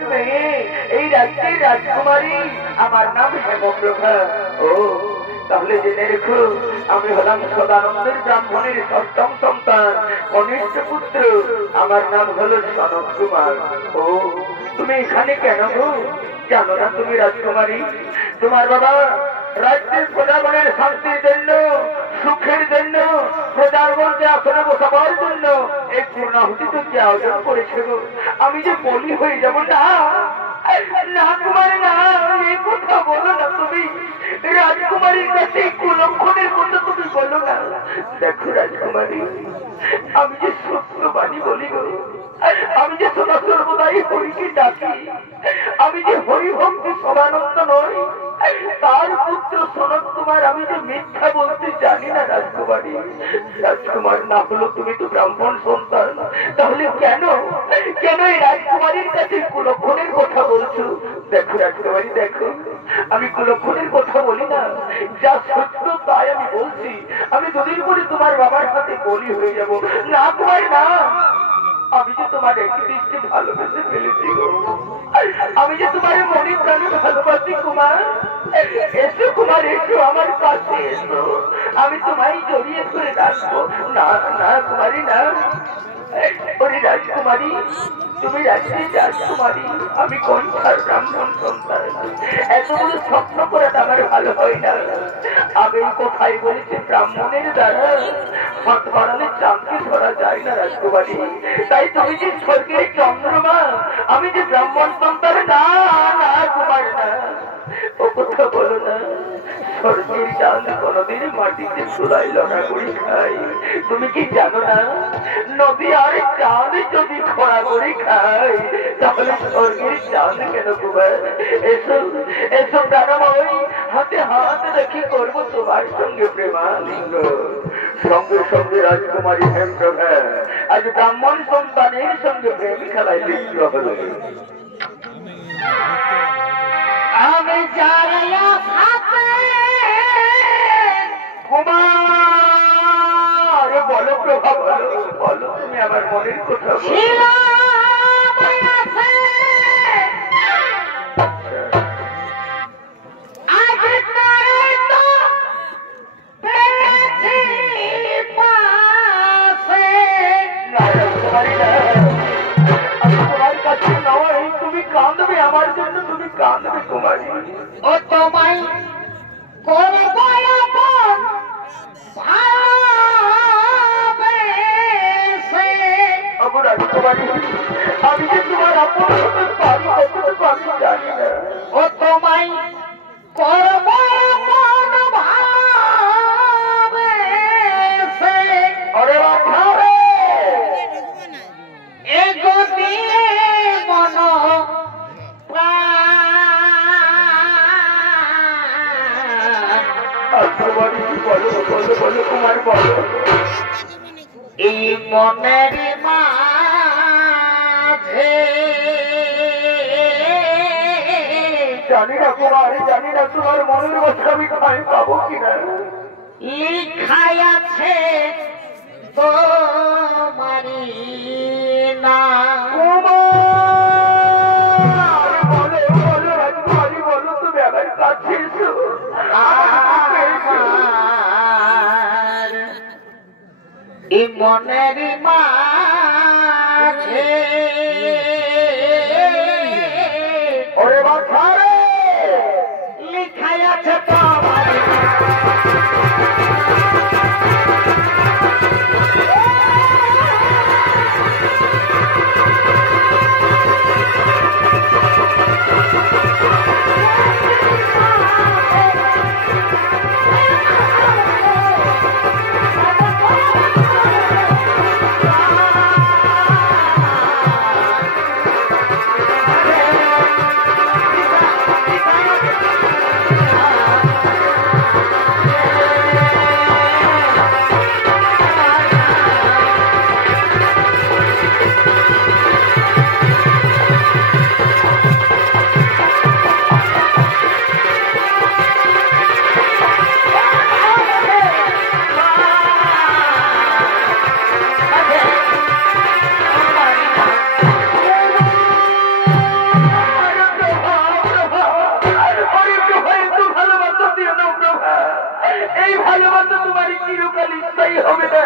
ব্রাহ্মণের মেয়ে, এই রাজ্যের রাজকুমারী, আমার নাম হেমপ্রভা। ও তাহলে জেনে রেখো, আমি হলাম সদানন্দের ব্রাহ্মণের সপ্তম সন্তান, কনিষ্ঠ পুত্র। আমার নাম হলো সনৎ কুমার। ও তুমি এখানে কেন গো? জানো না তুমি রাজকুমারী, তোমার বাবা রাজ্যের প্রজাগণের শান্তির জন্য, সুখের জন্য, প্রজার মধ্যে আসনে বসাবার জন্য এই পূর্ণাহুতি তুমি আয়োজন করেছে গো। আমি যে বলি হয়ে যাব না, না কুমার না, এই কথা বলো না তুমি। রাজকুমারীর কাছে কুলক্ষণের কথা তুমি বলো না। দেখো রাজকুমারী, আমি যে সত্যবাণী বলি গো, আমি যে সদা সর্বদাই হরিকে ডাকি, আমি যে হরিভক্তি সদানন্দ নই, তার পুত্র সনৎ কুমার, আমি যে মিথ্যা বলতে জানি না রাজকুমারী। রাজকুমার না হলো তুমি তো ব্রাহ্মণ সন্তান, তাহলে কেন কেন এই রাজকুমারীর কাছে কুলক্ষণের কথা বলছো? দেখো রাজকুমারী, দেখো আমি কুলক্ষণের কথা বলি না, যা সত্য তাই আমি বলছি। আমি দুদিন পরে তোমার বাবার সাথে বলি হয়ে যাব। না কুমার না, আমি যে তোমার একটি দৃষ্টি ভালোবেসে ফেলেছি গো, আমি যে তোমার মনে প্রাণে ভালোবাসি কুমার। এসো কুমার, এসো আমার কাছে এসো, আমি তোমায় জড়িয়ে ধরে রাখবো। না না কুমারী না, ওরে রাজকুমারী, তুমি রাজ্যের রাজকুমারী, আমি কন্যার ব্রাহ্মণ সন্তান। এতগুলো স্বপ্ন করাটা আমার ভালো হয় না। আগে কোথায় বলেছে, ব্রাহ্মণের দ্বারা হাত বাড়ালে চাঁদকে ধরা যায় না রাজকুমারী। তাই তুমি যে স্বর্গের চন্দ্রমা, আমি যে ব্রাহ্মণ সন্তান। না না কুমার না, ও কথা বলো না। স্বর্গের চাঁদ কোনদিন মাটিতে চুলাই লড়া করে খায়। তুমি কি জানো না, নদী আর চাঁদ যদি খরা করে খায়, তাহলে স্বর্গের চাঁদ কেন কুমার? এসো এসো প্রাণময়, হাতে হাত রেখে করবো তোমার সঙ্গে প্রেমালিঙ্গ। সঙ্গে সঙ্গে রাজকুমারী হেমপ্রভা আজ ব্রাহ্মণ সন্তানের সঙ্গে প্রেম খেলায় লিপ্ত হলো। আমি জানিয়া কুমার, বলো প্রভা, বলো বলো, তুমি আমার মনের কথা বলো। তুমি কাঁদবে আমার জন্য, তুমি কাঁদবে কুমারী। ও তোমায় করবো আমি যে তোমার আপন হতে পারি, কতটুকু আমি জানি না। ও তোমায় করবো ওরে বাছা রে, এগো দিয়ে মন বলো বলো বলো কুমার, বলো। এই মনের মাঝে জানি না কুমার, জানি না তোমার মনের কথা আমি খাই পাবো কিনা। লিখাই আছে তোমারি না। বলো বলো রাজকুমারী, বলো তুমি আমার কাছে এসো। এই মনের মাঝে ওরে বাছা রে, লিখাই আছে তোমার। ভালোবাসা তোমার চিরকাল স্থায়ী হবে না,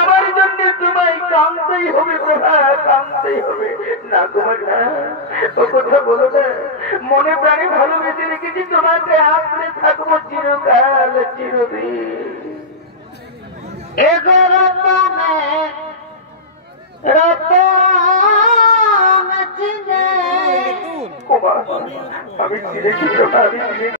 আমার জন্য তোমায় কাঁদতেই হবে প্রভা, কাঁদতেই হবে না তোমার না। ও কথা বলো না, মনে প্রাণে ভালোবেসে রেখেছি তোমাকে, আঁকড়ে থাকবো চিরকাল চিরদিন। আমি চিনেছি প্রভা, আমি চিনেছি।